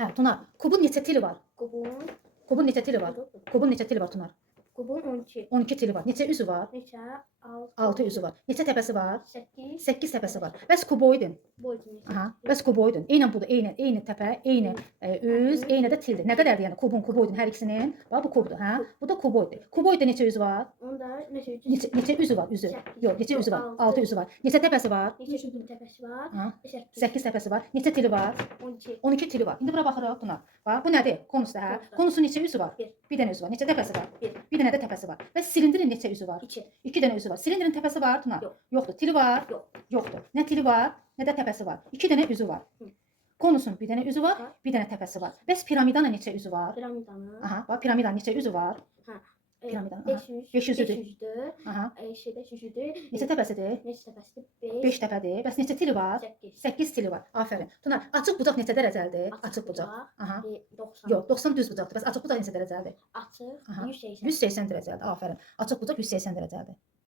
Hə, Tunar, kubun neçə tili var? Kubun. Kubun neçə tili var? Kubun neçə tili var Tunar? Kubun 12. 12 tili var. Neçə üzü var? Neçə? 6 üzü var. Neçə təpəsi var? 8. 8 təpəsi var. Bəs kuboidin? Boyutun neçə? Aha, bəs kuboidin. Eynən budur, eyni təpə, eyni üz, eyni də tildir. Nə qədərdir yəni kubun, kuboidin hər ikisinin? Bax bu kubdur, hə? Bu da kuboiddir. Kuboiddə neçə üzü var? Onda neçə? Neçə üzü var? Üzü. Yox, neçə üzü var? 6 üzü var. Neçə təpəsi var? Neçə təpəsi var? Ha? 8. 8 təpəsi var. Neçə tili var? 12. 12 tili var. İndi bura baxırıq buna. Bax, bu nədir? Konusda, hə? Konusun neçə üzü var? Bir dənə üzü var. Neçə təpəsi var? Bir dənə də təpəsi var. Və silindrin neçə üzü var? 2. 2 dənə üzü var. Silindrin təpəsi var, Tuna? Yox. Yoxdur. Tili var? Yox. Yoxdur. Nə tili var, nə də təpəsi var. 2 dənə üzü var. Konusun bir dənə üzü var, bir dənə təpəsi var. Bəs piramidanın neçə üzü var? Piramidanın. Aha, bax piramidanın neçə üzü var? Hə. Piramidanın. 500. 500-dür. 500'dür. Aha. 500'dür. Neçə təpəsidir? Neçə təpəsidir? 5. 5 təpədir. Bəs neçə tili var? 8. 8 tili var. Afərin. Tuna, açıq bucaq neçə dərəcəlidir? Açıq bucaq. Aha. 90. Yox, 90 düz bucaqdır. Bəs açıq bucaq neçə dərəcəlidir? Açıq. Aha. 180. 180 dərəcəlidir. Afərin. Açıq bucaq 180 dərəcəlidir.